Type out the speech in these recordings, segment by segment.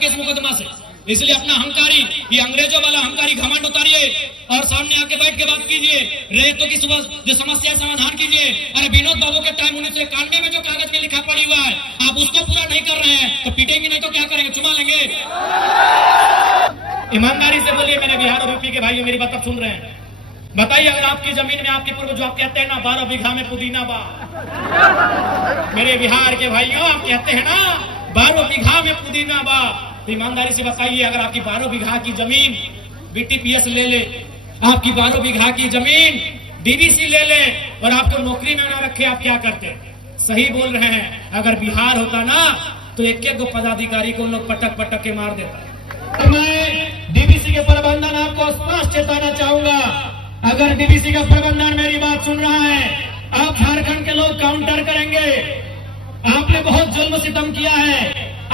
Case मुकदमा से। इसलिए अपना अहंकारी, ये अंग्रेजों वाला अहंकारी घमंड उतारिए और सामने आके बैठ के बात कीजिए। रेतों की जो समस्या समाधान कीजिए। अरे विनोद बाबू के टाइम 1991 में जो कागज में लिखा पड़ी हुआ है, आप उसको पूरा नहीं कर रहे हैं तो पीटेंगे नहीं तो क्या करेंगे, चुमा लेंगे? ईमानदारी से बोलिए मेरे बिहार और यूपी के भाइयों, मेरी बात सुन रहे हैं, बताइए अगर आपकी जमीन में आपके पूर्व जो आप कहते हैं ना 12 बीघा में पुदीना बा, मेरे बिहार के भाइयों आप कहते हैं ना 12 बीघा में पुदीना बा, तो ईमानदारी से बताइए अगर आपकी 12 बीघा की जमीन बीटीपीएस ले ले, आपकी 12 बीघा की जमीन डीवीसी ले ले और आपको नौकरी में ना रखे, आप क्या करते? सही बोल रहे हैं। अगर बिहार होता ना तो एक एक पदाधिकारी को लोग पटक पटक के मार देता। तो मैं डीवीसी के प्रबंधन आपको स्पष्ट चेताना चाहूंगा, अगर डीवीसी का प्रबंधन मेरी बात सुन रहा है, आप झारखंड के लोग काउंटर करेंगे। आपने बहुत जुल्म सितम किया है,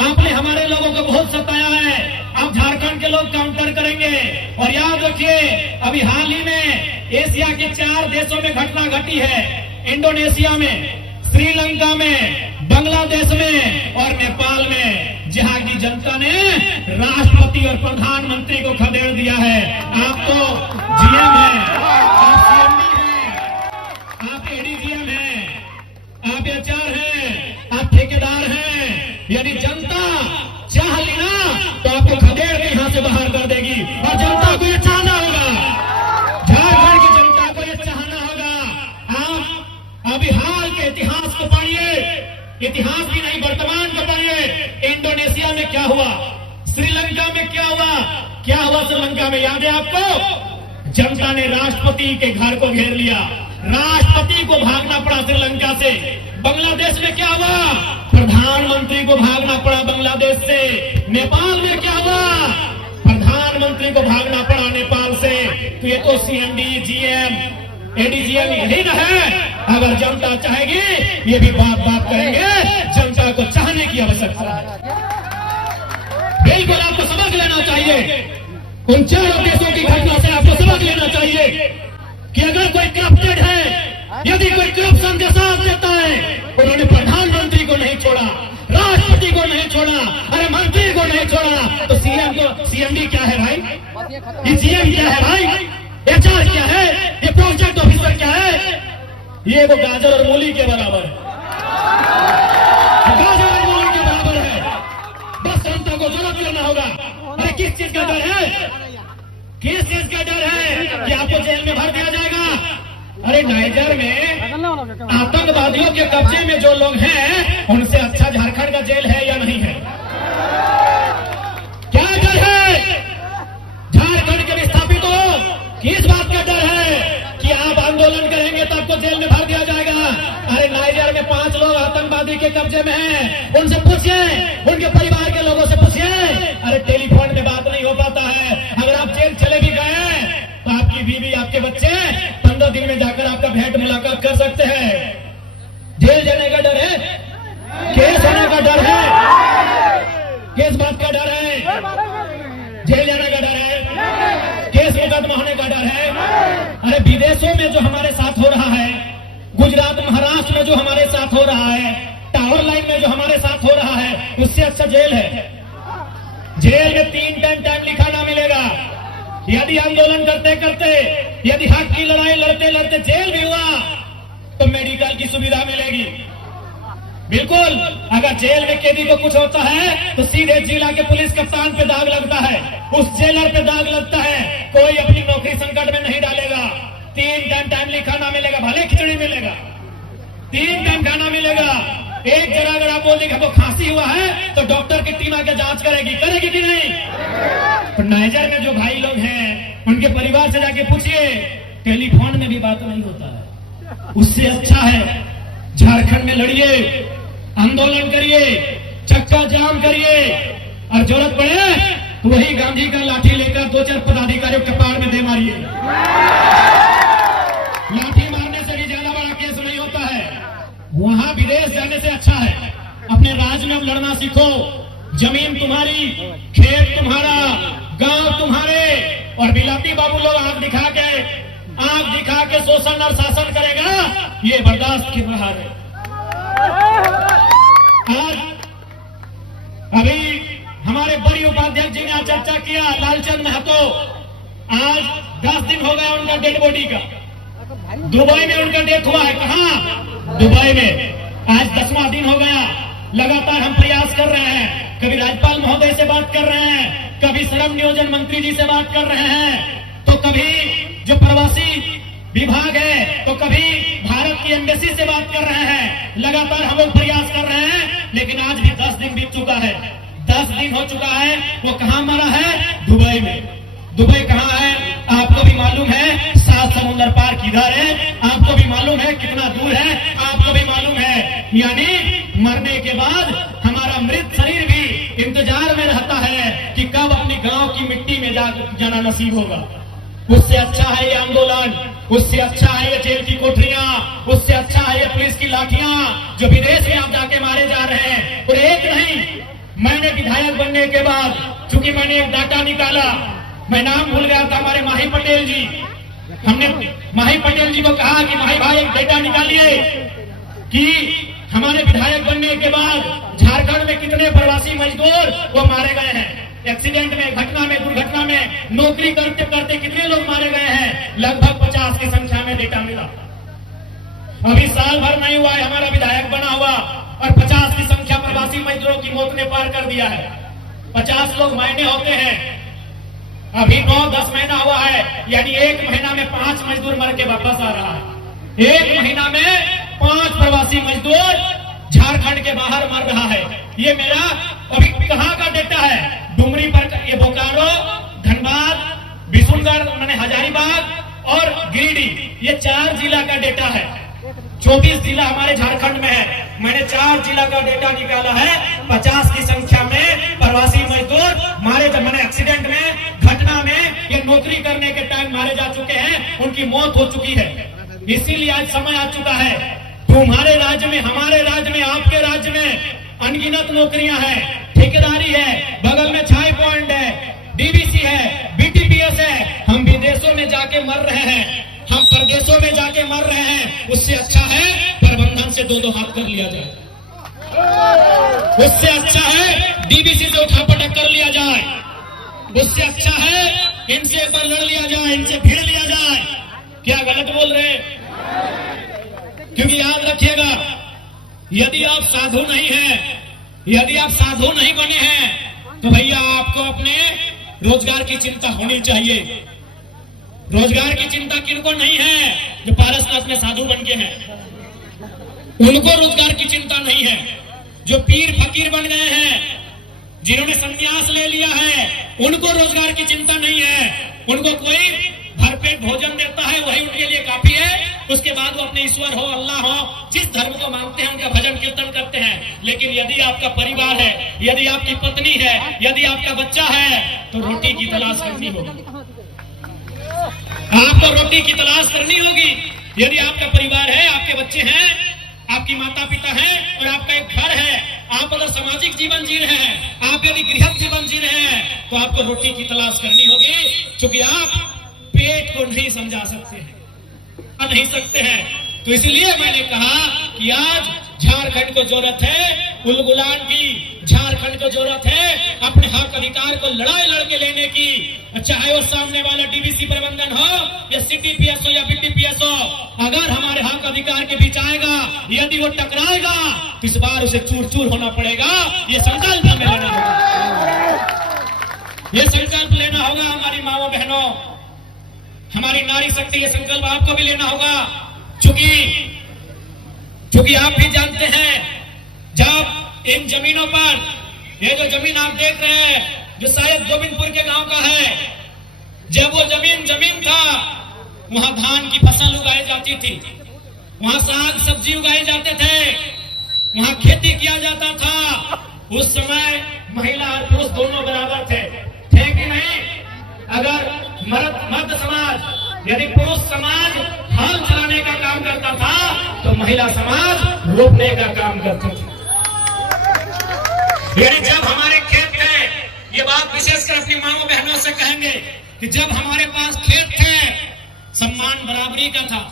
आपने हमारे लोगों को बहुत सताया है, आप झारखंड के लोग काउंटर करेंगे। और याद रखिए अभी हाल ही में एशिया के 4 देशों में घटना घटी है, इंडोनेशिया में, श्रीलंका में, बांग्लादेश में और नेपाल में, जहां की जनता ने राष्ट्रपति और प्रधानमंत्री को खदेड़ दिया है। आप तो जीएम है, आप सीएमडी है, आप एडीजीएम है, आप एचआर है, आप ठेकेदार हैं, यानी जनता चाह लेना तो आपको खदेड़ के यहां से बाहर कर देगी। और जनता को यह चाहना होगा, झारखंड की जनता को यह चाहना होगा। आप अभी हाल के इतिहास को पढ़िए, इतिहास भी नहीं वर्तमान को पढ़िए। इंडोनेशिया में क्या हुआ, श्रीलंका में क्या हुआ श्रीलंका में याद है आपको? जनता ने राष्ट्रपति के घर को घेर लिया, राष्ट्रपति को भागना पड़ा श्रीलंका से। बांग्लादेश में क्या हुआ, प्रधानमंत्री को भागना पड़ा बांग्लादेश से। नेपाल में क्या हुआ, प्रधानमंत्री को भागना पड़ा नेपाल से। तो ये तो सीएमडी, जीएम, एडीजीएम यही न है। अगर जनता चाहेगी ये भी बात करेंगे, जनता को चाहने की आवश्यकता है। बिल्कुल आपको सबक लेना चाहिए, उन 4 देशों की घटना से आपको सबक लेना चाहिए कि अगर कोई करप्टेड है, यदि कोई करप्शन के साथ देता है, उन्होंने प्रधानमंत्री को नहीं छोड़ा, राष्ट्रपति को नहीं छोड़ा, अरे मंत्री को नहीं छोड़ा, तो सीएम को, सीएमडी क्या है भाई, ये जीएम क्या है भाई, एचआर क्या है, ये प्रोजेक्ट ऑफिसर क्या है, ये वो गाजर और मूली के बराबर है, गाजर और मूली के बराबर है। बस जनता को जरूरत करना होगा। अरे किस चीज का डर है, किस चीज का डर है कि आपको जेल में भर दिया जाएगा? अरे नाइजर में आतंकवादियों के कब्जे में जो लोग हैं, उनसे अच्छा झारखंड का जेल है या नहीं है? क्या डर है झारखंड के विस्थापितों? किस बात का डर है कि आप आंदोलन करेंगे तो आपको जेल में भर दिया जाएगा? अरे नाइजर में 5 लोग आतंकवादी के कब्जे में हैं, उनसे पूछिए, उनके परिवार के लोगों से पूछिए। अरे टेलीफोन में बात नहीं हो पाता है। अगर आप जेल चले भी गए तो आपकी बीवी, आपके बच्चे 15 दिन में जाकर आपका भेंट मुलाकात कर सकते हैं। जेल जाने का डर है, केस होने का डर है, किस बात का डर है? जेल जाने का डर है, केस मुकदमा होने का डर है। अरे विदेशों में जो हमारे साथ हो रहा है, गुजरात, महाराष्ट्र में जो हमारे साथ हो रहा है, टावर लाइन में जो हमारे साथ हो रहा है, उससे अच्छा जेल है। जेल में 3 टाइम लिखा ना मिलेगा। यदि आंदोलन करते करते, यदि हक की लड़ाई लड़ते लड़ते जेल भी हुआ तो मेडिकल की सुविधा मिलेगी। बिल्कुल, अगर जेल में कैदी को कुछ होता है तो सीधे जिला के पुलिस कप्तान पे दाग लगता है, उस जेलर पे दाग लगता है। कोई अपनी नौकरी संकट में नहीं डालेगा। 3 टाइम लिखा ना मिलेगा, भले खिचड़ी मिलेगा, 3 टाइम खाना मिलेगा। एक जगह अगर आप बोल देंगे हमको खांसी हुआ है तो डॉक्टर की टीम आके जांच करेगी कि नहीं? तो नाइजर में जो भाई लोग हैं, उनके परिवार से जाके पूछिए, टेलीफोन में भी बात नहीं होता है। उससे अच्छा है झारखंड में लड़िए, आंदोलन करिए, चक्का जाम करिए, और जरूरत पड़े तो वही गांधी का लाठी लेकर 2-4 पदाधिकारियों के कपार में दे मारिए। लाठी मारने से भी ज्यादा बड़ा केस नहीं होता है। वहां विदेश जाने से अच्छा है अपने राज्य में लड़ना सीखो। जमीन तुम्हारी, खेत तुम्हारा, गांव तुम्हारे, और बिलाती बाबू लोग आंख दिखा के शोषण और शासन करेगा, ये बर्दाश्त के बाहर है। आज अभी हमारे बड़ी उपाध्यक्ष जी ने आज चर्चा किया, लालचंद महतो, आज 10 दिन हो गया उनका डेड बॉडी का। दुबई में उनका डेथ हुआ है। कहाँ? दुबई में। आज 10वां दिन हो गया। लगातार हम प्रयास कर रहे हैं, कभी राज्यपाल महोदय से बात कर रहे हैं, कभी श्रम नियोजन मंत्री जी से बात कर रहे हैं, तो कभी जो प्रवासी विभाग है, तो कभी भारत की एम्बेसी से बात कर रहे हैं। लगातार हम लोग प्रयास कर रहे हैं, लेकिन आज भी 10 दिन बीत चुका है। 10 दिन हो चुका है। वो कहाँ मरा है? दुबई में। दुबई कहाँ है? आपको भी मालूम है। 7 समुद्र पार किधर है? आपको भी मालूम है। कितना दूर है? आपको भी मालूम है। यानी मरने के बाद हमारा मृत शरीर भी इंतजार में रहता है कि कब अपनी गांव की मिट्टी में जाना नसीब होगा। उससे अच्छा है ये आंदोलन, उससे अच्छा है ये जेल की कोठरियां, उससे अच्छा है ये पुलिस की लाठियां जो विदेश में आप जाके मारे जा रहे हैं। और एक नहीं, मैंने विधायक बनने के बाद, चूंकि मैंने एक डाटा निकाला, मैं नाम भूल गया था, हमारे माही पटेल जी, हमने माही पटेल जी को कहा कि माही भाई एक डेटा निकालिए कि हमारे विधायक बनने के बाद झारखंड में कितने प्रवासी मजदूर वो मारे गए हैं, एक्सीडेंट में, घटना में, दुर्घटना में, नौकरी करते करते कितने लोग मारे गए हैं। लगभग 50 की संख्या में डेटा मिला। अभी साल भर नहीं हुआ है हमारा विधायक बना हुआ और 50 की संख्या प्रवासी मजदूरों की मौत ने पार कर दिया है। 50 लोग महीने होते हैं, अभी 9-10 महीना हुआ है, यानी 1 महीना में 5 मजदूर मर के वापस आ रहा है। 1 महीना में 5 प्रवासी मजदूर झारखंड के बाहर मर रहा है। ये मेरा अभी कहाँ का डेटा है? डुमरी पर, ये बोकारो, धनबाद, बिशुनगढ़ माने हजारीबाग और गिरिडीह, ये 4 जिला का डेटा है। 24 जिला हमारे झारखंड में है। मैंने 4 जिला का डेटा निकाला है। 50 की संख्या में प्रवासी मजदूर मारे, मैंने एक्सीडेंट में, घटना में, ये नौकरी करने के टाइम मारे जा चुके हैं, उनकी मौत हो चुकी है। इसीलिए आज समय आ चुका है, तुम्हारे राज्य में, हमारे राज्य में, आपके राज्य में अनगिनत नौकरियां हैं, ठेकेदारी है, बगल में छाई पॉइंट है, डीबीसी है, बीटीपीएस है। हम विदेशों में जाके मर रहे हैं, हम प्रदेशों में जाके मर रहे हैं। उससे अच्छा है प्रबंधन से 2-2 हाथ कर लिया जाए। उससे अच्छा है डीबीसी से उठापटक कर लिया जाए। उससे अच्छा है इनसे एक बार लड़ लिया जाए, इनसे भिड़ लिया जाए। क्या गलत बोल रहे हैं? क्योंकि याद रखिएगा, यदि आप साधु नहीं हैं, यदि आप साधु नहीं बने हैं, तो भैया आपको अपने रोजगार की चिंता होनी चाहिए। रोजगार की चिंता किनको नहीं है? जो पारसनाथ में साधु बन के हैं, उनको रोजगार की चिंता नहीं है। जो पीर फकीर बन गए हैं, जिन्होंने संन्यास ले लिया है, उनको रोजगार की चिंता नहीं है। उनको कोई भरपेट भोजन देता है, वही उनके लिए काफी है। उसके बाद वो अपने ईश्वर हो, अल्लाह हो, जिस धर्म को मानते हैं उनका भजन कीर्तन करते हैं। लेकिन यदि आपका परिवार है, यदि आपकी पत्नी है, यदि आपका बच्चा है, तो रोटी की तलाश करनी होगी। आपको रोटी की तलाश करनी होगी। यदि आपका परिवार है, आपके बच्चे हैं, आपकी माता पिता हैं और आपका एक घर है, आप अगर सामाजिक जीवन जी रहे हैं, आप यदि गृहस्थ जीवन जी रहे हैं, तो आपको रोटी की तलाश करनी होगी। क्योंकि आप पेट को नहीं समझा सकते हैं, नहीं सकते हैं। तो इसलिए मैंने कहा कि आज झारखंड को जरूरत है उलगुलान की, झारखंड को जरूरत है अपने हक अधिकार को लड़ाई लड़के लेने की। चाहे वो सामने वाला डीबीसी प्रबंधन हो या सीटीपीएस हो या बीटीपीएस हो, अगर हमारे हक अधिकार के बीच आएगा, यदि वो टकराएगा, तो इस बार उसे चूर चूर होना पड़ेगा। ये संकल्प हमें लेना होगा, ये संकल्प लेना होगा हमारी माओ बहनों, हमारी नारी शक्ति। ये संकल्प आपको भी लेना होगा, क्योंकि आप भी जानते हैं, जब इन जमीनों पर, ये जो जमीन आप देख रहे हैं, जो शायद गोविंदपुर के गांव का है, जब वो जमीन था, वहां धान की फसल उगाई जाती थी, वहां साग सब्जी उगाए जाते थे, वहां खेती किया जाता था। उस समय महिला और पुरुष दोनों बराबर थे कि नहीं? अगर मर्द समाज, यदि पुरुष समाज हल चलाने का काम करता था, तो महिला समाज रोपने का काम करती थी। यानी जब हमारे खेत थे, ये बात विशेषकर अपनी माओ बहनों से कहेंगे कि जब हमारे पास खेत थे, सम्मान बराबरी का था,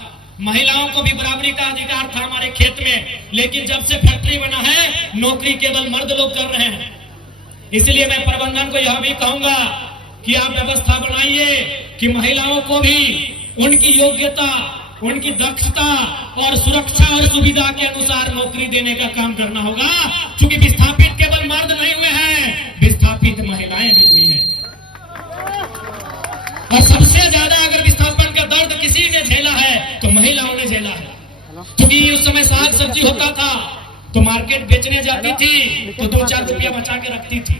महिलाओं को भी बराबरी का अधिकार था हमारे खेत में। लेकिन जब से फैक्ट्री बना है, नौकरी केवल मर्द लोग कर रहे हैं। इसलिए मैं प्रबंधन को यह भी कहूंगा कि आप व्यवस्था बनाइए कि महिलाओं को भी उनकी योग्यता, उनकी दक्षता और सुरक्षा और सुविधा के अनुसार नौकरी देने का काम करना होगा, क्योंकि विस्थापित केवल मर्द नहीं हुए हैं, विस्थापित महिलाएं भी हुई हैं। और सबसे ज्यादा अगर विस्थापन का दर्द किसी ने झेला है तो महिलाओं ने झेला है, क्योंकि उस समय साग सब्जी होता था तो मार्केट बेचने जाती थी तो 2-4 रुपया बचा के रखती थी।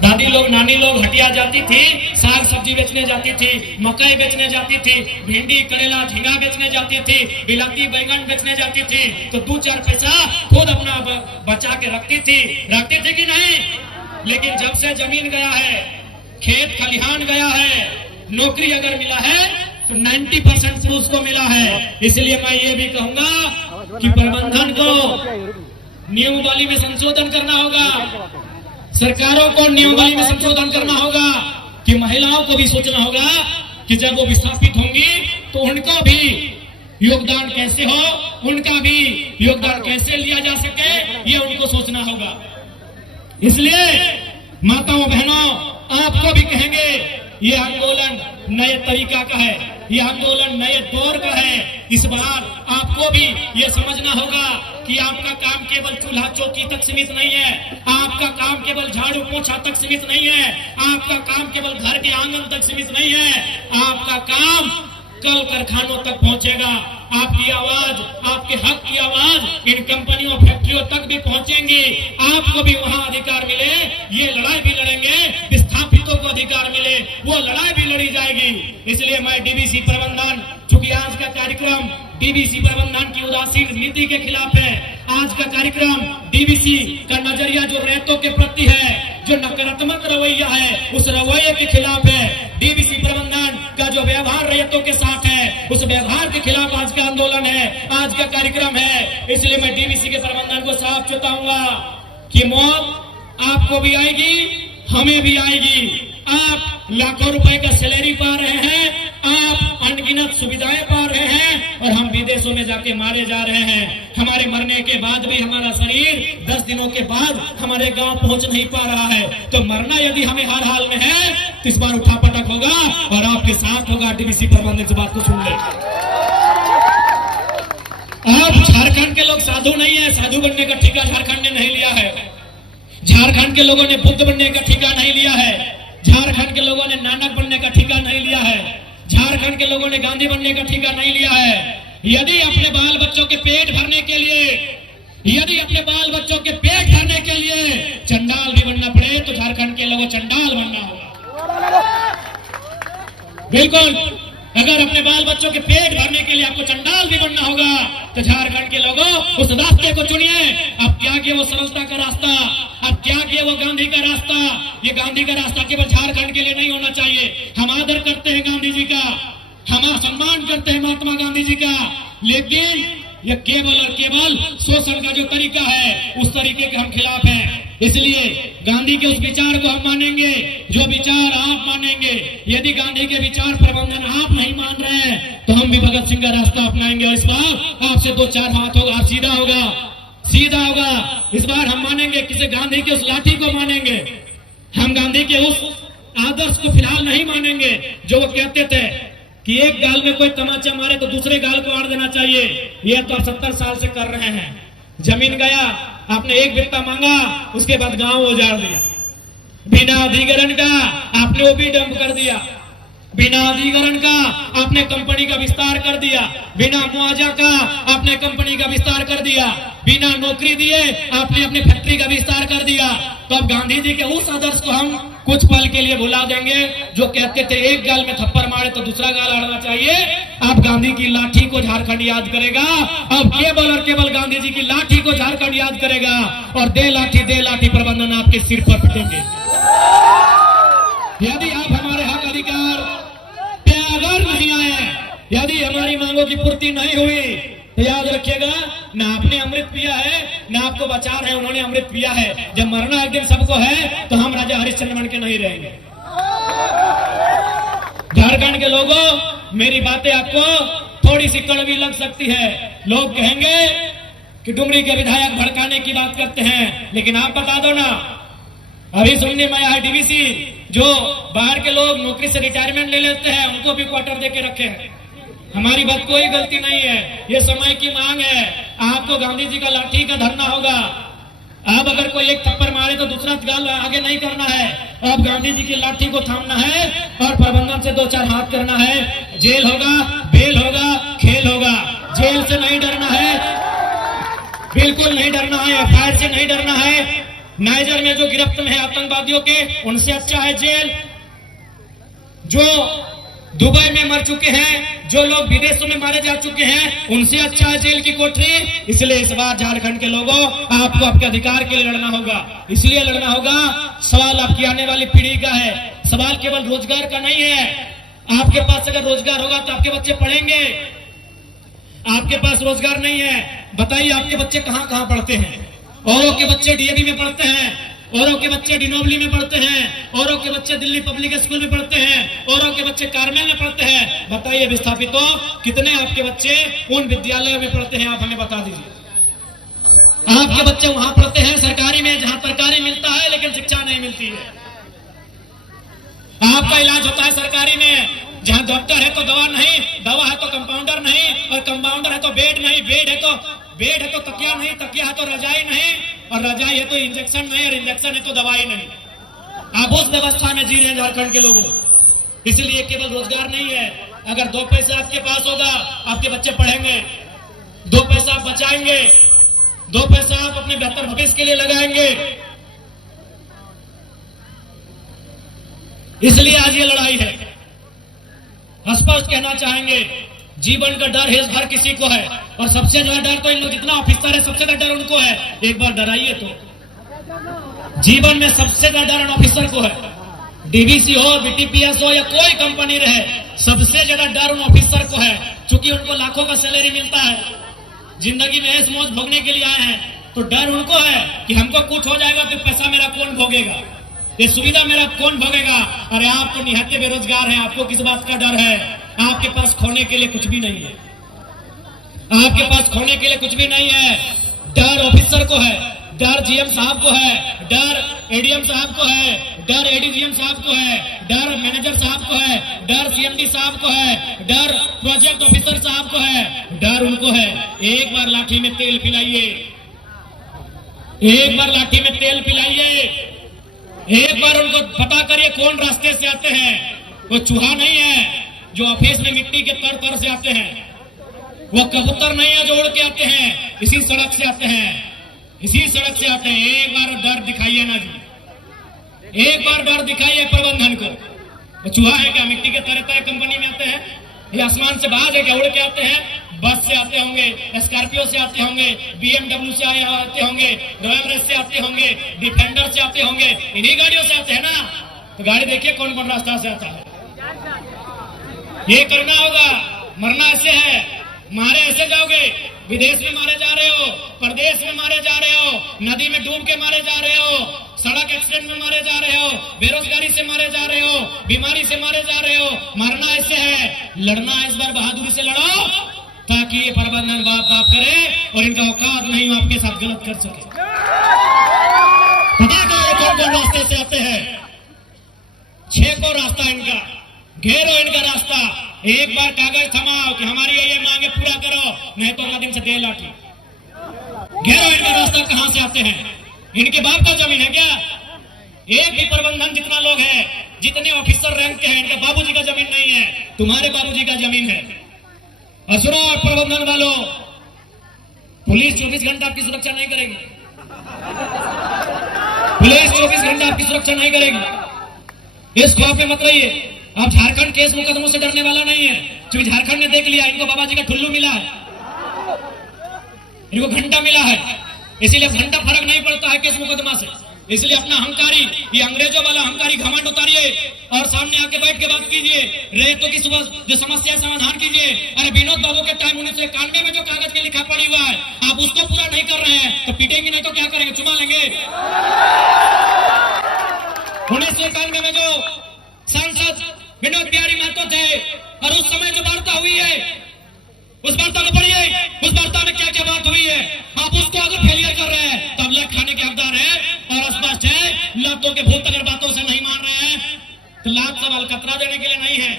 दादी लोग, नानी लोग हटिया जाती थी, साग सब्जी बेचने जाती थी, मकई बेचने जाती थी, भिंडी, करेला, झींगा बेचने जाती थी, बिलाती बैंगन बेचने जाती थी, तो 2-4 पैसा खुद अपना बचा के रखती थी कि नहीं? लेकिन जब से जमीन गया है, खेत खलिहान गया है, नौकरी अगर मिला है तो 90% पुरुष को मिला है। इसलिए मैं ये भी कहूंगा कि प्रबंधन को नियमावली में संशोधन करना होगा, सरकारों को नियमावली में संशोधन करना होगा कि महिलाओं को भी सोचना होगा कि जब वो विस्थापित होंगी तो उनका भी योगदान कैसे हो, उनका भी योगदान कैसे लिया जा सके, ये उनको सोचना होगा। इसलिए माताओं बहनों, आपको भी कहेंगे ये आंदोलन नए तरीका का है, ये आंदोलन नए दौर का है। इस बार आपको भी ये समझना होगा कि आपका काम केवल चूल्हा चौकी तक सीमित नहीं है, आपका काम केवल झाड़ू पोछा तक सीमित नहीं है, आपका काम केवल घर के आंगन तक सीमित नहीं है, आपका काम कल कारखानों तक पहुंचेगा। आपकी आवाज, आपके हक की आवाज इन कंपनियों, फैक्ट्रियों तक भी पहुंचेंगी। आपको भी वहां अधिकार मिले, ये लड़ाई भी लड़ेंगे, विस्थापितों को अधिकार मिले, वो लड़ाई भी लड़ी जाएगी। इसलिए मैं डीवीसी प्रबंधन, चूंकि आज का कार्यक्रम डीवीसी प्रबंधन की उदासीन नीति के खिलाफ है, आज का कार्यक्रम डीवीसी का नजरिया जो रैयतों के प्रति है, जो नकारात्मक रवैया है, उस रवैये के खिलाफ है। डीवीसी प्रबंधन का जो व्यवहार रैयतों के साथ है, उस व्यवहार के खिलाफ आज का आंदोलन है, आज का कार्यक्रम है। इसलिए मैं डीवीसी के प्रबंधन को साफ चेताऊंगा कि मौत आपको भी आएगी, हमें भी आएगी। आप लाखों रुपए का सैलरी पा रहे हैं, आप अनगिनत सुविधाएं पा रहे हैं, और हम विदेशों में जाके मारे जा रहे हैं। हमारे मरने के बाद भी हमारा शरीर 10 दिनों के बाद हमारे गांव पहुंच नहीं पा रहा है। तो मरना यदि हमें हर हाल में है तो इस बार उठापटक होगा और आपके साथ होगा। डीवीसी प्रबंधन से बात को सुन ले। अब झारखंड के लोग साधु नहीं है, साधु बनने का ठेका झारखंड ने नहीं लिया है। झारखंड के लोगों ने बुद्ध बनने का ठेका नहीं लिया है, झारखंड के लोगों ने नानक बनने का ठेका नहीं लिया है, झारखंड के लोगों ने गांधी बनने का ठेका नहीं लिया है। यदि अपने बाल बच्चों के पेट भरने के लिए, यदि अपने बाल बच्चों के पेट भरने के लिए चंडाल भी बनना पड़े तो झारखंड के लोगों चंडाल बनना होगा। बिल्कुल, अगर अपने बाल बच्चों के पेट भरने के लिए आपको चंडाल भी बनना होगा तो झारखंड के लोगों उस रास्ते को चुनिए। अब क्या किया वो सरलता का रास्ता, अब क्या किया वो गांधी का रास्ता। ये गांधी का रास्ता केवल झारखंड के लिए नहीं होना चाहिए। हम आदर करते हैं गांधी जी का, हम सम्मान करते हैं महात्मा गांधी जी का, लेकिन यह केवल और केवल शोषण का जो तरीका है उस तरीके के हम खिलाफ हैं। इसलिए गांधी के उस विचार को हम मानेंगे जो विचार आप मानेंगे। यदि गांधी के विचार प्रबंधन आप नहीं मान रहे हैं तो हम भी भगत सिंह का रास्ता अपनाएंगे। और इस बार आपसे 2-4 हाथ होगा, सीधा होगा, सीधा होगा। इस बार हम मानेंगे, किसी गांधी के उस लाठी को मानेंगे, हम गांधी के उस आदर्श को फिलहाल नहीं मानेंगे जो वो कहते थे कि एक गाल में कोई तमाचा मारे तो दूसरे गाल को आड़ देना चाहिए। ये तो 70 साल से कर रहे हैं। जमीन गया, आपने एक बित्ता मांगा, उसके बाद गांव उजाड़ दिया। बिना अधिग्रहण का आपने वो भी डंप कर दिया, बिना अधिग्रहण का आपने कंपनी का विस्तार कर दिया, बिना मुआवजा का आपने कंपनी का विस्तार कर दिया, बिना नौकरी दिए आपने अपनी फैक्ट्री का विस्तार कर दिया। तो अब गांधी जी के उस आदर्श को हम कुछ पल के लिए भुला देंगे जो कहते थे एक गाल में थप्पड़ मारे तो दूसरा गाल अड़ना चाहिए। अब गांधी की लाठी को झारखंड याद करेगा, अब केवल और केवल गांधी जी की लाठी को झारखंड याद करेगा, और दे लाठी प्रबंधन आपके सिर पर पिटेंगे। यदि आप हमारे हक अधिकार पे अगर नहीं आए, यदि हमारी मांगों की पूर्ति नहीं हुई तो याद रखिएगा, ना आपने अमृत पिया है ना आपको बचा रहे उन्होंने अमृत पिया है। जब मरना एक दिन सबको है तो हम राजा हरिश्चंद्र बन के नहीं रहेंगे। झारखंड के लोगों, मेरी बातें आपको थोड़ी सी कड़वी लग सकती है। लोग कहेंगे कि डुमरी के विधायक भड़काने की बात करते हैं, लेकिन आप बता दो ना, अभी सुनने में आया है डीवीसी जो बाहर के लोग नौकरी से रिटायरमेंट ले लेते हैं उनको भी क्वार्टर देके रखे हैं। हमारी बात कोई गलती नहीं है, ये समय की मांग है। आपको गांधी जी का लाठी का धरना होगा। अब अगर कोई एक थप्पड़ मारे तो दूसरा गाल आगे नहीं करना है। अब गांधी जी की लाठी को थामना है और प्रबंधन से 2-4 हाथ करना है। जेल होगा, बेल होगा, खेल होगा। जेल से नहीं डरना है, बिल्कुल नहीं डरना है। एफआईआर से नहीं डरना है। नाइजर में जो गिरफ्त में है आतंकवादियों के, उनसे अच्छा है जेल। जो दुबई में मर चुके हैं, जो लोग विदेशों में मारे जा चुके हैं, उनसे अच्छा है जेल की कोठरी। इसलिए इस बार झारखंड के लोगों, आपको आपके अधिकार के लिए लड़ना होगा। इसलिए लड़ना होगा, सवाल आपकी आने वाली पीढ़ी का है। सवाल केवल रोजगार का नहीं है। आपके पास अगर रोजगार होगा तो आपके बच्चे पढ़ेंगे। आपके पास रोजगार नहीं है, बताइए आपके बच्चे कहां कहां पढ़ते हैं? औरों के बच्चे डीएवी में पढ़ते हैं, औरों के बच्चे डिनोबली में पढ़ते हैं, औरों के बच्चे दिल्ली पब्लिक स्कूल में पढ़ते हैं, औरों के बच्चे कार्मेल में पढ़ते हैं। बताइए विस्थापितों, कितने आपके बच्चे उन विद्यालयों में पढ़ते हैं? आप हमें बता दीजिए। आपके बच्चे वहां पढ़ते हैं सरकारी में, जहां तरकारी मिलता है लेकिन शिक्षा नहीं मिलती है। आपका इलाज होता है सरकारी में, जहां डॉक्टर है तो दवा नहीं, दवा है तो कंपाउंडर नहीं, और कंपाउंडर है तो बेड नहीं, बेड है तो तकिया नहीं, तकिया है तो रजाई नहीं, और रजाई है तो इंजेक्शन नहीं, और इंजेक्शन है तो दवाई नहीं। आप उस व्यवस्था में जी रहे हैं झारखंड के लोगों। इसलिए केवल रोजगार नहीं है। अगर 2 पैसे आपके पास होगा, आपके बच्चे पढ़ेंगे। 2 पैसा आप बचाएंगे, 2 पैसा आप अपने बेहतर भविष्य के लिए लगाएंगे। इसलिए आज ये लड़ाई है। स्पष्ट कहना चाहेंगे, जीवन का डर है हर किसी को है, और सबसे ज्यादा डर तो इन लोग, जितना ऑफिसर है सबसे ज्यादा डर उनको है। एक बार डराइए तो। जीवन में सबसे ज्यादा डर ऑफिसर को है। डीवीसी हो, बीटीपीएस हो या कोई कंपनी रहे, सबसे ज्यादा डर उन ऑफिसर को है। क्योंकि उनको लाखों का सैलरी मिलता है, जिंदगी में ऐश मौज भोगने के लिए आए हैं, तो डर उनको है कि हमको कुछ हो जाएगा तो पैसा मेरा कौन भोगेगा, ये सुविधा मेरा कौन भोगेगा। अरे आप तो निहत्ते बेरोजगार हैं, आपको किस बात का डर है? आपके पास खोने के लिए कुछ भी नहीं है। आपके पास खोने के लिए कुछ भी नहीं है। डर ऑफिसर को है, डर जीएम साहब को है, डर एडीएम साहब को है, डर एडीजीएम साहब को है, डर मैनेजर साहब को है, डर सीएमडी साहब को है, डर प्रोजेक्ट ऑफिसर साहब को है, डर उनको है। एक बार लाठी में तेल पिलाइए, एक बार लाठी में तेल पिलाइए, एक बार उनको पता करिए कौन रास्ते से आते हैं। वो चूहा नहीं है जो ऑफिस में मिट्टी के तर तर से आते हैं, वो कबूतर नहीं है जो उड़ के आते हैं, इसी सड़क से आते हैं, इसी सड़क से आते हैं। एक बार डर दिखाइए ना जी, एक बार डर दिखाइए प्रबंधन को। वो चूहा है क्या? मिट्टी के तरह तरह कंपनी में आते हैं। ये आसमान से बाज है क्या? उड़ के आते हैं। बस से आते होंगे, स्कॉर्पियो से आते होंगे, बीएमडब्ल्यू से आते होंगे, रॉयल रेस से आते होंगे, डिफेंडर से आते होंगे, इन्हीं गाड़ियों से आते हैं ना। तो गाड़ी देखिए कौन कौन रास्ता से आता है। ये करना होगा। मरना ऐसे है, मारे ऐसे जाओगे। विदेश में मारे जा रहे हो, प्रदेश में मारे जा रहे हो, नदी में डूब के मारे जा रहे हो, सड़क एक्सीडेंट में मारे जा रहे हो, बेरोजगारी से मारे जा रहे हो, बीमारी से मारे जा रहे हो। मरना ऐसे है, लड़ना इस बार बहादुरी से लड़ो, ताकि ये प्रबंधन बाप करे और इनका औकात नहीं आपके साथ गलत कर सके। पता करो कौन कौन रास्ते से आते हैं। 6 को रास्ता इनका, घेरो इनका रास्ता। एक बार कागज थमाओ कि हमारी ये मांगे पूरा करो, नहीं तो अगला दिन से दे लाठी। घेरो इनका रास्ता। कहां से आते हैं? इनके बाप का जमीन है क्या? एक भी प्रबंधन जितना लोग है, जितने ऑफिसर रैंक के हैं, इनके बाबूजी का जमीन नहीं है, तुम्हारे बाबूजी का जमीन है। असुरा और प्रबंधन वालों, पुलिस 24 घंटा आपकी सुरक्षा नहीं करेगी। पुलिस 24 घंटा आपकी सुरक्षा नहीं करेगी। इस ख्वाब में मत रहिए। आप झारखंड केस मुकदमों से डरने वाला नहीं है, क्योंकि झारखंड ने देख लिया, इनको बाबा जी का ठुल्लू मिला है, इनको घंटा मिला है। इसीलिए घंटा फर्क नहीं पड़ता है केस मुकदमा से। इसलिए अपना अहंकारी, ये अंग्रेजों वाला अहंकारी घमंड उतारिए और सामने आके बैठ के बात कीजिए। रेतों की जो समस्या समाधान कीजिए। अरे विनोद बाबू के टाइम 1991 में जो कागज के लिखा पड़ी हुआ है, आप उसको पूरा नहीं कर रहे हैं तो पीटेंगे, नहीं तो क्या करेंगे? चुमा लेंगे। 1991 में जो सांसद विनोद बिहारी महतो थे, और उस समय जो वार्ता हुई है, उस वार्ता को पढ़िए। उस वार्ता में क्या क्या बात हुई है। आप उसको अगर फेलियर कर रहे हैं तो आप लग खाने के हकदार हैं। और स्पष्ट है, लग लातों के भूत अगर बातों से नहीं मान रहे हैं तो लात सवाल कतरा देने के लिए नहीं है।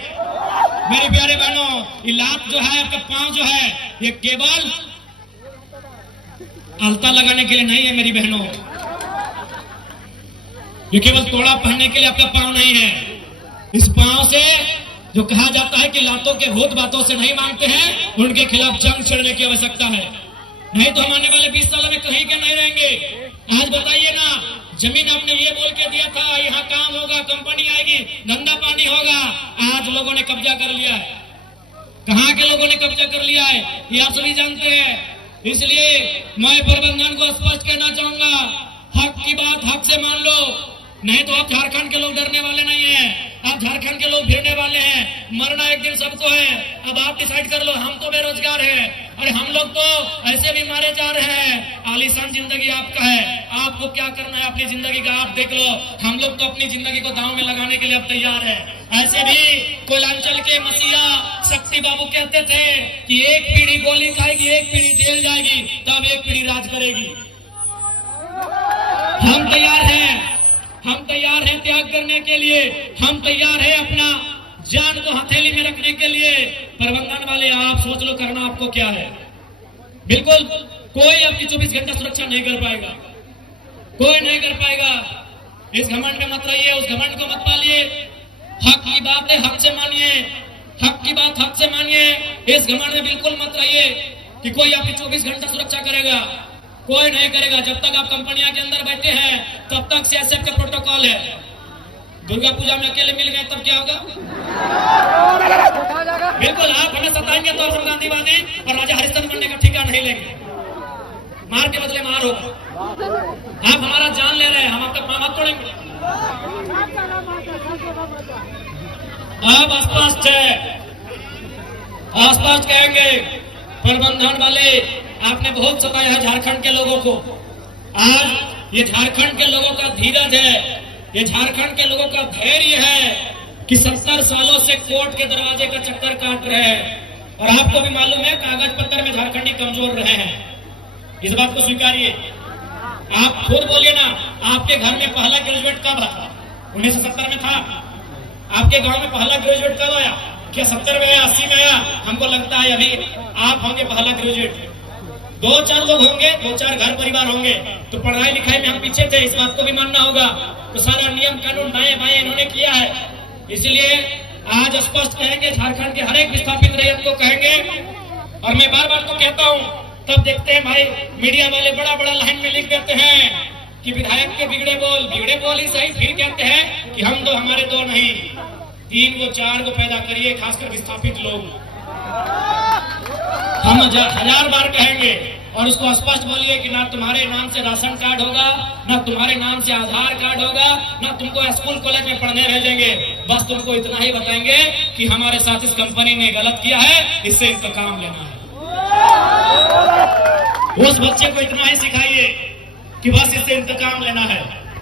मेरे प्यारे बहनों, ये लात जो है, आपका पांव जो है, ये केवल अलता लगाने के लिए नहीं है मेरी बहनों, ये केवल तोड़ा पहनने के लिए आपका पांव नहीं है। इस पांव से जो कहा जाता है कि लातों के भूत बातों से नहीं मानते हैं, उनके खिलाफ जंग छेड़ने की आवश्यकता है। नहीं तो हम आने वाले 20 सालों में कहीं के नहीं रहेंगे। आज बताइए ना, जमीन आपने ये बोल के दिया था यहाँ काम होगा, कंपनी आएगी, धंधा पानी होगा, आज लोगों ने कब्जा कर लिया है। कहाँ के लोगों ने कब्जा कर लिया है ये आप सभी जानते हैं। इसलिए मैं प्रबंधन को स्पष्ट कहना चाहूंगा, हक की बात हक से मान लो, नहीं तो आप झारखंड के लोग डरने वाले नहीं है, आप झारखंड के लोग भिड़ने वाले हैं। मरना एक दिन सबको है, अब आप डिसाइड कर लो। हम तो बेरोजगार हैं, अरे हम लोग तो ऐसे भी मारे जा रहे हैं। आलीशान जिंदगी आपका है, आपको क्या करना है अपनी जिंदगी का आप देख लो। हम लोग तो अपनी जिंदगी को दांव में लगाने के लिए अब तैयार है। ऐसे भी कोयलांचल के मसीहा शक्ति बाबू कहते थे कि एक पीढ़ी गोली खाएगी, एक पीढ़ी जेल जाएगी, तब एक पीढ़ी राज करेगी। हम तैयार हैं, हम तैयार हैं त्याग करने के लिए, हम तैयार हैं अपना जान को हथेली में रखने के लिए। प्रबंधन वाले आप सोच लो करना आपको क्या है। बिल्कुल कोई आपकी 24 घंटा सुरक्षा नहीं कर पाएगा, कोई नहीं कर पाएगा। इस घमंड में मत रहिए, उस घमंड को मत पालिए। हक की बात है हक से मानिए, हक की बात हक से मानिए। इस घमंड में बिल्कुल मत रहिए कि कोई आपकी 24 घंटा सुरक्षा करेगा, कोई नहीं करेगा। जब तक आप कंपनियां के अंदर बैठे हैं तब तक सीएसएफ का प्रोटोकॉल है। दुर्गा पूजा में अकेले मिल गए तब क्या होगा? बिल्कुल आप हमें सताएंगे तो हम गांधीवादी और राजा हरिश्चंद्र बनने का ठिकाना नहीं लेंगे। मार के बदले मार होगा। आप हमारा जान ले रहे हैं, हम आपका पांव मत तोड़ेंगे। अब स्पष्ट है, स्पष्ट कहेंगे प्रबंधन वाले, आपने बहुत सताया है झारखंड के लोगों को। आज ये झारखंड के लोगों का धीरज है, ये झारखंड के लोगों का धैर्य है कि 70 सालों से कोर्ट के दरवाजे का चक्कर काट रहे हैं। और आपको भी मालूम है कागज पत्र में झारखंडी कमजोर रहे हैं, इस बात को स्वीकारिए। आप खुद बोलिए ना, आपके घर में पहला ग्रेजुएट कब आया? 1970 में था। आपके गांव में पहला ग्रेजुएट कब आया? क्या 70 में आया, 80 में आया? हमको लगता है अभी आप होंगे पहला ग्रेजुएट। 2-4 लोग होंगे, 2-4 घर परिवार होंगे, तो पढ़ाई लिखाई में हम पीछे थे, इस बात को भी मानना होगा। तो सारा नियम कानून दाएं बाएं इन्होंने किया है। इसलिए आज स्पष्ट कहेंगे, झारखंड के हर एक विस्थापित रैयत को कहेंगे। और मैं बार बार तो कहता हूँ, तब देखते हैं भाई मीडिया वाले बड़ा बड़ा लाइन में लिख देते हैं कि विधायक के बिगड़े बोल ही सही, फिर कहते हैं कि हम दो हमारे दो नहीं, 3 को 4 को पैदा करिए, खासकर विस्थापित लोग। हम 1000 बार कहेंगे और उसको स्पष्ट बोलिए कि ना तुम्हारे नाम से राशन कार्ड होगा, ना तुम्हारे नाम से आधार कार्ड होगा, ना तुमको स्कूल कॉलेज में पढ़ने भेजेंगे। बस तुमको इतना ही बताएंगे कि हमारे साथ इस कंपनी ने गलत किया है, इससे इंतकाम लेना है। उस बच्चे को इतना ही सिखाइए कि बस इससे इंतकाम लेना है।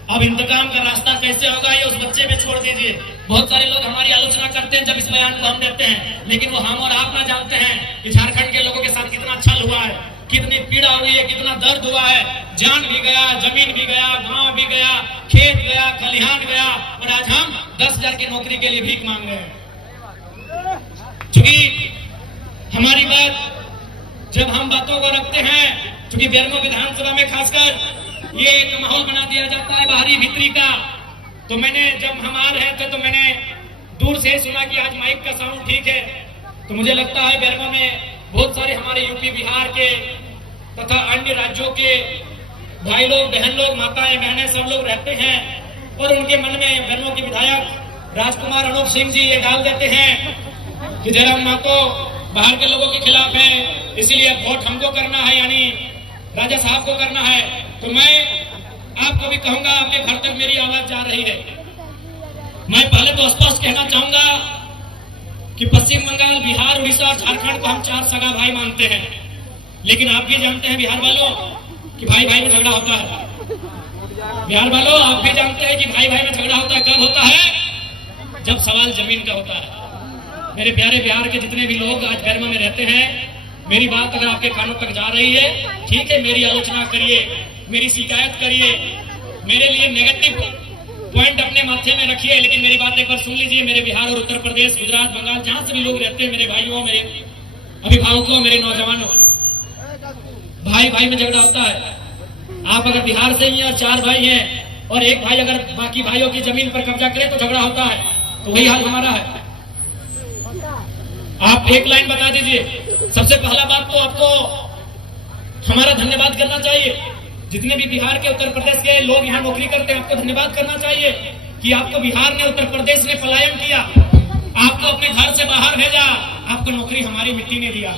अब इंतकाम का रास्ता कैसे होगा ये उस बच्चे पे छोड़ दीजिए। बहुत सारे लोग हमारी आलोचना करते हैं जब इस बयान को हम देते हैं, लेकिन वो हम और आप ना जानते हैं कि झारखंड के लोगों के साथ कितना छल हुआ है, कितनी पीड़ा हुई है, कितना दर्द हुआ है। जान भी गया, जमीन भी गया, गांव भी गया, खेत गया, खलिहान गया, और आज हम 10,000 की नौकरी के लिए भीख मांग रहे हैं। क्योंकि हमारी बात जब हम बातों को रखते हैं, क्योंकि बेरमो विधानसभा में खासकर ये एक माहौल बना दिया जाता है बाहरी भीतरी का। तो मैंने जब हम आ रहे थे तो मैंने दूर से सुना कि आज माइक का साउंड ठीक है। तो मुझे लगता है बेरमो में बहुत सारे हमारे यूपी बिहार के तथा अन्य राज्यों के भाई लोग, बहन लोग, माताएं बहनें सब लोग रहते हैं। और उनके मन में बेरमो के विधायक राजकुमार अनूप सिंह जी ये डाल देते हैं कि जयराम महतो बाहर के लोगों के खिलाफ है, इसीलिए वोट हमको करना है, यानी राजा साहब को करना है। तो मैं आपको भी कहूंगा, आपके घर तक मेरी आवाज जा रही है। मैं पहले तो स्पष्ट कहना चाहूंगा कि पश्चिम बंगाल, बिहार, उड़ीसा और झारखंड को हम 4 सगा भाई मानते हैं। लेकिन आप भी जानते हैं बिहार वालों कि भाई भाई में झगड़ा होता है। बिहार वालों आप भी जानते हैं कि भाई भाई में झगड़ा होता है। कब होता है? जब सवाल जमीन का होता है। मेरे प्यारे बिहार के जितने भी लोग आज बेरमो में रहते हैं, मेरी बात अगर आपके कानों तक जा रही है, ठीक है, मेरी आलोचना करिए, मेरी शिकायत करिए, मेरे लिए नेगेटिव पॉइंट अपने माथे में रखिए, लेकिन मेरी बात एक बार सुन लीजिए। मेरे बिहार और उत्तर प्रदेश, गुजरात, बंगाल, जहां से भी लोग रहते हैं, मेरे भाइयों, मेरे अभिभावकों, मेरे नौजवानों, भाई भाई में झगड़ा होता है। आप अगर बिहार से ही हैं और 4 भाई हैं और एक भाई अगर बाकी भाइयों की जमीन पर कब्जा करे तो झगड़ा होता है। तो वही हाल हमारा है। आप एक लाइन बता दीजिए। सबसे पहला बात तो आपको हमारा धन्यवाद करना चाहिए। जितने भी बिहार के, उत्तर प्रदेश के लोग यहाँ नौकरी करते हैं, आपको धन्यवाद करना चाहिए कि आपको बिहार ने, उत्तर प्रदेश ने पलायन किया, आपको अपने घर से बाहर भेजा, आपको नौकरी हमारी मिट्टी ने दिया।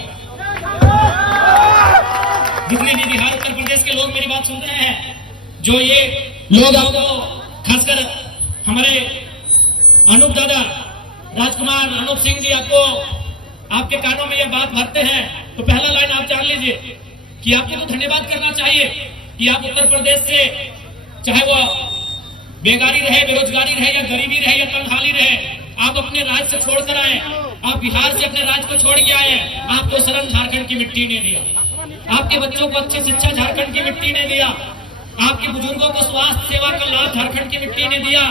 जितने भी बिहार, उत्तर प्रदेश के लोग मेरी बात सुन रहे हैं, जो ये लोग आपको, खासकर हमारे अनूप दादा, राजकुमार, अनूप सिंह जी, आपको आपके कानों में यह बात भरते हैं, तो पहला लाइन आप जान लीजिए कि आपको तो धन्यवाद करना चाहिए कि आप उत्तर प्रदेश से, चाहे वो बेकारी रहे, बेरोजगारी रहे, या गरीबी रहे, या तंगहाली रहे, आप अपने राज्य से छोड़कर आए। आप बिहार से अपने राज्य को छोड़ के आए। आपको शरण झारखंड की मिट्टी ने दिया। आपके बच्चों को अच्छी शिक्षा झारखंड की मिट्टी ने दिया। आपके बुजुर्गों को स्वास्थ्य सेवा का लाभ झारखंड की मिट्टी ने दिया।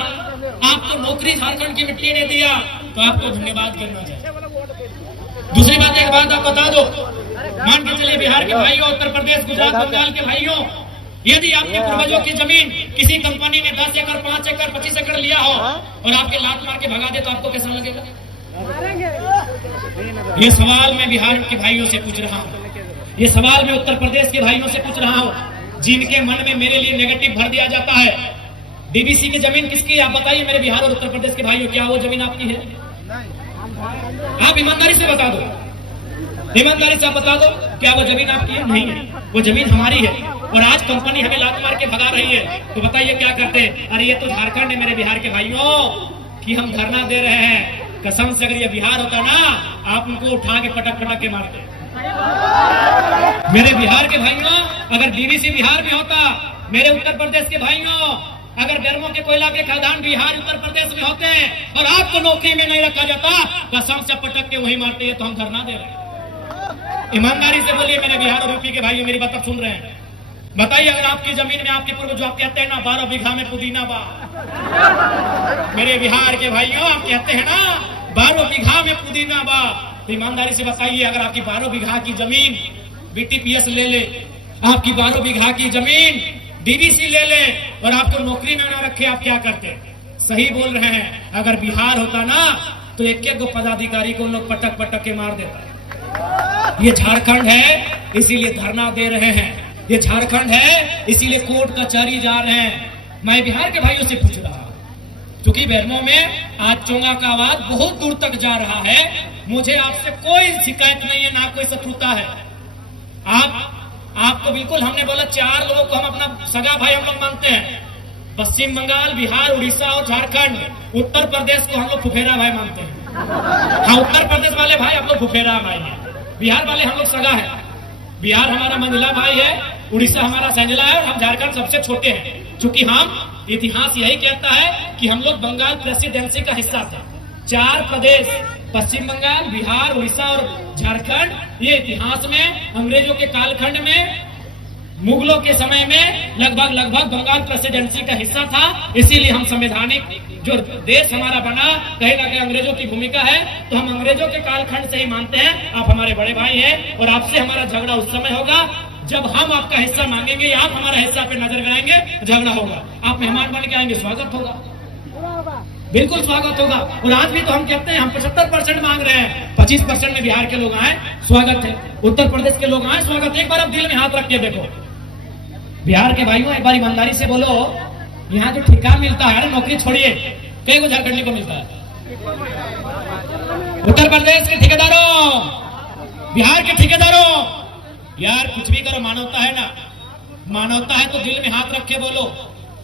आपको नौकरी झारखंड की मिट्टी ने दिया। तो आपको धन्यवाद करना चाहिए। दूसरी बात, एक बात आप बता दो, मान के चलिए बिहार के भाइयों, उत्तर प्रदेश, गुजरात, बंगाल के भाइयों, यदि आपके पूर्वजों की जमीन किसी कंपनी ने 10 एकड़, 5 एकड़, 25 एकड़ लिया हो और आपके लात मार के भगा दे, तो आपको कैसा लगेगा? ये सवाल मैं बिहार के भाइयों से पूछ रहा हूँ। ये सवाल मैं उत्तर प्रदेश के भाइयों से पूछ रहा हूँ, जिनके मन में मेरे लिए नेगेटिव भर दिया जाता है। डीबीसी की जमीन किसकी है? आप बताइए मेरे बिहार और उत्तर प्रदेश के भाइयों, क्या वो जमीन आपकी है? आप ईमानदारी से बता दो, ईमानदारी से आप बता दो, क्या वो जमीन आपकी है? नहीं है, वो जमीन हमारी है। और आज कंपनी हमें लात मार के भगा रही है, तो बताइए क्या करते हैं? अरे ये तो झारखंड है मेरे बिहार के भाइयों, कि हम धरना दे रहे हैं। कसम से अगर ये बिहार होता ना, आप उनको उठा के पटक पटक के मारते। मेरे बिहार के भाइयों, अगर डीवीसी बिहार में होता, मेरे उत्तर प्रदेश के भाइयों, अगर गर्मों के कोयला के खदान बिहार, उत्तर प्रदेश में होते और आपको नौकरी में नहीं रखा जाता, कसम से पटक के वही मारते हैं। तो हम धरना दे रहे हैं। ईमानदारी से बोलिए मेरे बिहार और यूपी के भाइयों, मेरी बात सुन रहे हैं, बताइए अगर आपकी जमीन में आपके पूर्वज, जो आप कहते हैं ना 12 बीघा में पुदीना बा, मेरे बिहार के भाइयों, आप कहते हैं ना 12 बीघा में पुदीना बा, तो ईमानदारी से बताइए, अगर आपकी 12 बीघा की जमीन बीटीपीएस ले ले, आपकी 12 बीघा की जमीन डीवीसी ले ले और आपको नौकरी में ना रखे, आप क्या करते? सही बोल रहे हैं। अगर बिहार होता ना, तो एक एक पदाधिकारी को लोग पटक पटक के मार देता। ये झारखंड है, इसीलिए धरना दे रहे हैं। ये झारखंड है, इसीलिए कोर्ट कचहरी जा रहे हैं। मैं बिहार के भाइयों से पूछ रहा हूं, क्योंकि बहनों में आज चोंगा का आवाज बहुत दूर तक जा रहा है। मुझे आपसे कोई शिकायत नहीं है, ना कोई शत्रुता है। आपको बिल्कुल, हमने बोला 4 लोगों को हम अपना सगा भाई हम लोग मानते हैं। पश्चिम बंगाल, बिहार, उड़ीसा और झारखंड। उत्तर प्रदेश को हम लोग फुफेरा भाई मानते हैं। हाँ, उत्तर प्रदेश वाले भाई हम लोग फुफेरा भाई हैं, बिहार वाले हम लोग सगा है। बिहार हमारा मंझला भाई है, उड़ीसा हमारा संजला है, और हम झारखंड सबसे छोटे हैं। चूंकि हम, इतिहास यही कहता है कि हम लोग बंगाल प्रेसिडेंसी का हिस्सा थे। 4 प्रदेश, पश्चिम बंगाल, बिहार, उड़ीसा और झारखंड, ये इतिहास में अंग्रेजों के कालखंड में, मुगलों के समय में लगभग बंगाल प्रेसिडेंसी का हिस्सा था। इसीलिए हम संवैधानिक जो देश हमारा बना, कहीं ना कहीं अंग्रेजों की भूमिका है, तो हम अंग्रेजों के कालखंड से ही मानते हैं। आप हमारे बड़े भाई हैं और आपसे हमारा झगड़ा उस समय होगा जब हम आपका हिस्सा मांगेंगे या आप हमारा हिस्सा पे नजर गिराएंगे, झगड़ा होगा। आप मेहमान बन के आएंगे, स्वागत होगा, बिल्कुल स्वागत होगा। और आज भी तो हम कहते हैं, हम 75% मांग रहे हैं, 25% में बिहार के लोग आए, स्वागत है। उत्तर प्रदेश के लोग आए, स्वागत। एक बार आप दिल में हाथ रख के देखो, बिहार के भाइयों, एक बार ईमानदारी से बोलो, यहाँ जो ठेका मिलता है, नौकरी छोड़िए, कई को झारखंडी को मिलता है। उत्तर प्रदेश के ठेकेदारों, बिहार के ठेकेदारों, यार कुछ भी करो, मानवता है ना, मानवता है तो दिल में हाथ रख के बोलो,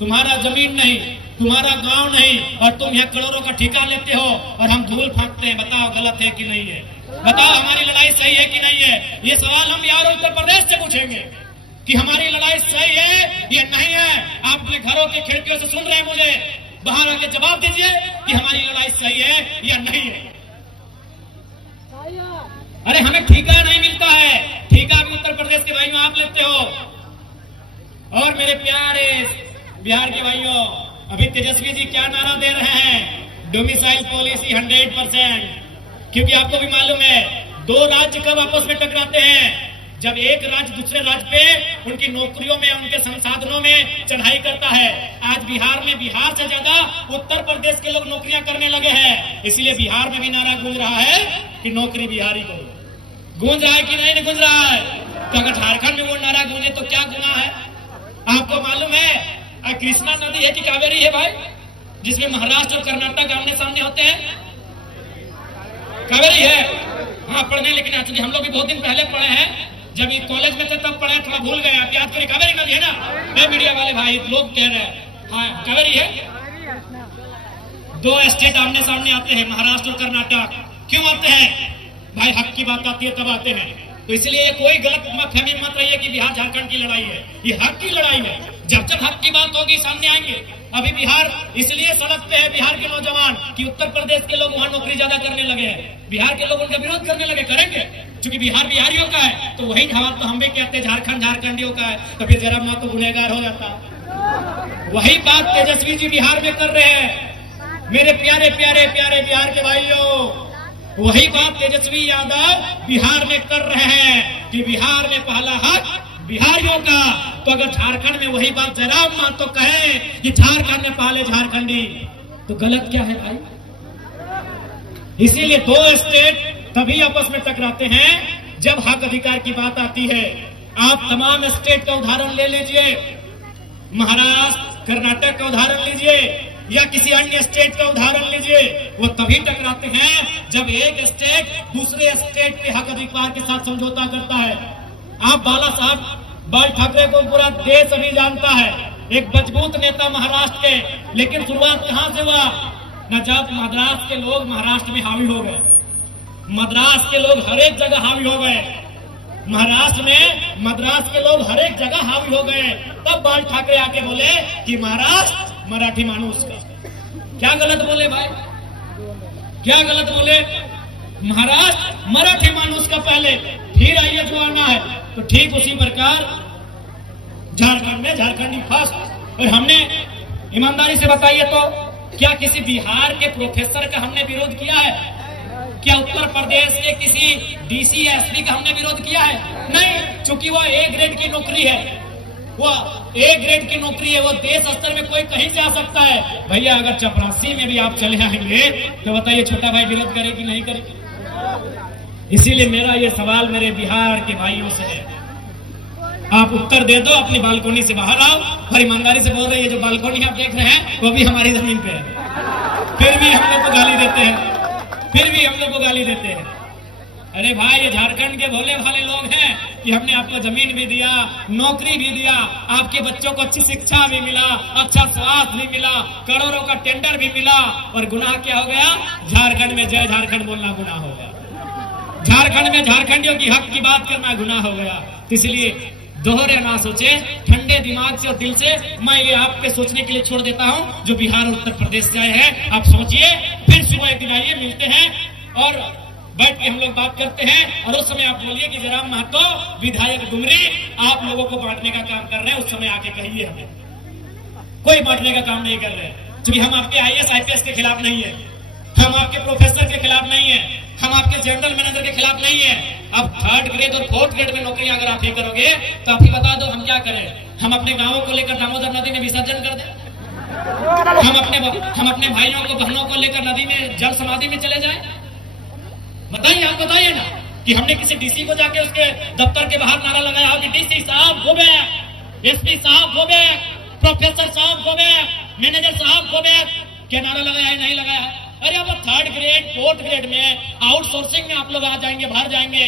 तुम्हारा जमीन नहीं, तुम्हारा गांव नहीं, और तुम यहाँ करोड़ों का ठेका लेते हो और हम धूल फांकते हैं। बताओ गलत है कि नहीं है? बताओ हमारी लड़ाई सही है कि नहीं है? ये सवाल हम बिहार और उत्तर प्रदेश से पूछेंगे कि हमारी लड़ाई सही है या नहीं है। आप अपने घरों की खिड़कियों से सुन रहे हैं मुझे, बाहर आके जवाब दीजिए कि हमारी लड़ाई सही है या नहीं है। अरे हमें ठेका नहीं मिलता है, ठेका भी उत्तर प्रदेश के भाइयों आप लेते हो। और मेरे प्यारे बिहार के भाइयों, अभी तेजस्वी जी क्या नारा दे रहे हैं, डोमिसाइल पॉलिसी 100%, क्योंकि आपको भी मालूम है दो राज्य कब आपस में टकराते हैं, जब एक राज्य दूसरे राज्य पे उनकी नौकरियों में, उनके संसाधनों में चढ़ाई करता है। आज बिहार में, बिहार से ज्यादा उत्तर प्रदेश के लोग नौकरियां करने लगे हैं, इसलिए बिहार में भी नारा गूंज रहा है कि नौकरी बिहारी को। गूंज रहा है कि नहीं गूंज रहा है? तो अगर झारखंड में वो नारा गूंजे तो क्या गुनाह है? आपको मालूम है कृष्णा नदी है कि कावेरी है भाई, जिसमें महाराष्ट्र और कर्नाटक आमने सामने होते हैं? कावेरी है। हाँ पढ़ने, लेकिन एक्चुअली हम लोग भी बहुत दिन पहले पढ़े हैं, जब ये कॉलेज में थे तब पढ़े, थोड़ा भूल गए। आप याद करें, कावेरी नदी है ना? मैं मीडिया वाले भाई लोग कह रहे हैं हाँ कावेरी है। दो स्टेट आमने सामने आते हैं, महाराष्ट्र और कर्नाटक। क्यों आते हैं भाई? हक की बात आती है तब आते हैं। तो इसलिए कोई गलत फहमी मत रही है कि बिहार झारखंड की लड़ाई है, ये हक की लड़ाई है। जब तक हक की बात होगी सामने आएंगे। अभी बिहार इसलिए सड़क पे है, बिहार के नौजवान, कि उत्तर प्रदेश के लोग वहां नौकरी ज्यादा करने लगे हैं, बिहार के लोग उनका विरोध करने लगे। करेंगे क्योंकि बिहार बिहारियों का है, तो वही जवाब तो हम भी कहते हैं झारखंड झारखंडियों का है, तो फिर जरा ना तो गुनहगार हो जाता। वही बात तेजस्वी जी बिहार में कर रहे हैं मेरे प्यारे प्यारे प्यारे बिहार के भाइयों। वही बात तेजस्वी यादव बिहार में कर रहे हैं कि बिहार में पहला हक बिहारियों का। तो अगर झारखंड में वही बात जयराम महतो कहे कि झारखंड में पहले झारखंडी, तो गलत क्या है भाई? इसीलिए दो स्टेट तभी आपस में टकराते हैं जब हक अधिकार की बात आती है। आप तमाम स्टेट का उदाहरण ले लीजिए, महाराष्ट्र, कर्नाटक का उदाहरण लीजिए या किसी अन्य स्टेट का उदाहरण लीजिए, वो तभी टकराते हैं जब एक स्टेट दूसरे स्टेट के हक अधिकार के साथ समझौता करता है। आप बाला साहब बाल ठाकरे को पूरा देश अभी जानता है, एक मजबूत नेता महाराष्ट्र के, लेकिन शुरुआत कहां से हुआ न? जब मद्रास के लोग महाराष्ट्र में हावी हो गए, मद्रास के लोग हर एक जगह हावी हो गए, महाराष्ट्र में मद्रास के लोग हर एक जगह हावी हो गए, तब बाल ठाकरे आके बोले कि महाराष्ट्र मराठी मानुस का। क्या गलत बोले भाई? क्या गलत बोले? महाराष्ट्र मराठी मानुस का पहले, फिर आइए जो आना है। तो ठीक उसी प्रकार झारखंड में झारखंडी फर्स्ट। और हमने ईमानदारी से बताइए तो क्या किसी बिहार के प्रोफेसर का हमने विरोध किया है? क्या उत्तर प्रदेश के किसी डीसी या एसपी का हमने विरोध किया है? नहीं, चूंकि वो ए ग्रेड की नौकरी है, वो ए ग्रेड की नौकरी है, वो देश स्तर में कोई कहीं से आ सकता है। भैया अगर चपरासी में भी आप चले आएंगे तो बताइए छोटा भाई विरोध करे कि नहीं करे? इसीलिए मेरा ये सवाल मेरे बिहार के भाइयों से है, आप उत्तर दे दो, अपनी बालकोनी से बाहर आओ। और ईमानदारी से बोल रहे हैं, ये जो बालकोनी आप देख रहे हैं वो भी हमारी जमीन पे है, फिर भी हम लोग को गाली देते हैं, फिर भी हम लोग को गाली देते हैं। अरे भाई ये झारखंड के भोले भाले लोग हैं कि हमने आपको जमीन भी दिया, नौकरी भी दिया, आपके बच्चों को अच्छी शिक्षा भी मिला, अच्छा स्वास्थ्य भी मिला, करोड़ों का टेंडर भी मिला, और गुनाह क्या हो गया? झारखंड में जय झारखंड बोलना गुनाह हो गया, झारखंड में झारखंडियों की हक की बात करना गुनाह हो गया। तो इसलिए दोहरे ना सोचे, ठंडे दिमाग से और दिल से मैं ये आपके सोचने के लिए छोड़ देता हूं जो बिहार और उत्तर प्रदेश से आए हैं। आप सोचिए, फिर सुबह एक दिन आइए, मिलते हैं और बैठ के हम लोग बात करते हैं। और उस समय आप बोलिए कि जयराम महतो विधायक डुमरी आप लोगों को बांटने का काम कर रहे हैं, उस समय आके कहिए हमें। कोई बांटने का काम नहीं कर रहे हैं, क्योंकि हम आपके IAS IPS के खिलाफ नहीं है, हम आपके प्रोफेसर के खिलाफ नहीं है, हम आपके जनरल मैनेजर के खिलाफ नहीं है। अब 3rd ग्रेड और 4th ग्रेड में नौकरियां अगर आप ये करोगे तो आप ही बता दो हम क्या करें? हम अपने गांवों को लेकर दामोदर नदी में विसर्जन कर दें? हम अपने भाइयों को बहनों को लेकर नदी में जल समाधि में चले जाएं? बताइए, आप बताइए ना कि हमने किसी डीसी को जाके उसके दफ्तर के बाहर नारा लगाया हो कि डीसी साहब गो बैक, एसपी साहब गो बैक, प्रोफेसर साहब गो बैक, मैनेजर साहब गो बैक? क्या नारा लगाया है? नहीं लगाया है। अरे अब 3rd ग्रेड 4th ग्रेड में आउटसोर्सिंग में आप लोग आ जाएंगे, बाहर जाएंगे,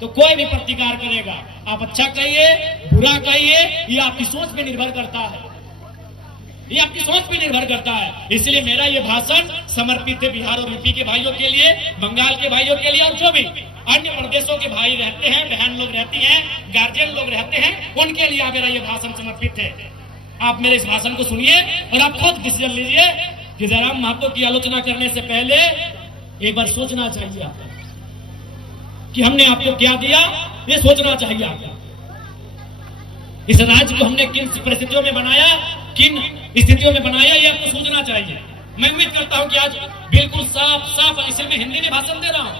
तो कोई भी प्रतिकार करेगा। आप अच्छा कहिए, बुरा कहिए, ये आपकी सोच पे निर्भर करता है, ये आपकी सोच पे निर्भर करता है। इसलिए मेरा ये भाषण समर्पित है बिहार और यूपी के भाइयों के लिए, बंगाल के भाइयों के लिए, और जो भी अन्य प्रदेशों के भाई रहते हैं, बहन लोग रहती हैं, गार्जियन लोग रहते हैं, उनके लिए मेरा ये भाषण समर्पित है। आप मेरे इस भाषण को सुनिए और आप खुद डिसीजन लीजिए कि जयराम महतो की आलोचना करने से पहले एक बार सोचना चाहिए आपको कि हमने आपको क्या दिया, ये सोचना चाहिए आपको। इस राज्य को हमने किन परिस्थितियों में बनाया, किन स्थितियों में बनाया, ये आपको सोचना चाहिए। मैं उम्मीद करता हूं कि आज बिल्कुल साफ साफ, इसलिए मैं हिंदी में भाषण दे रहा हूं,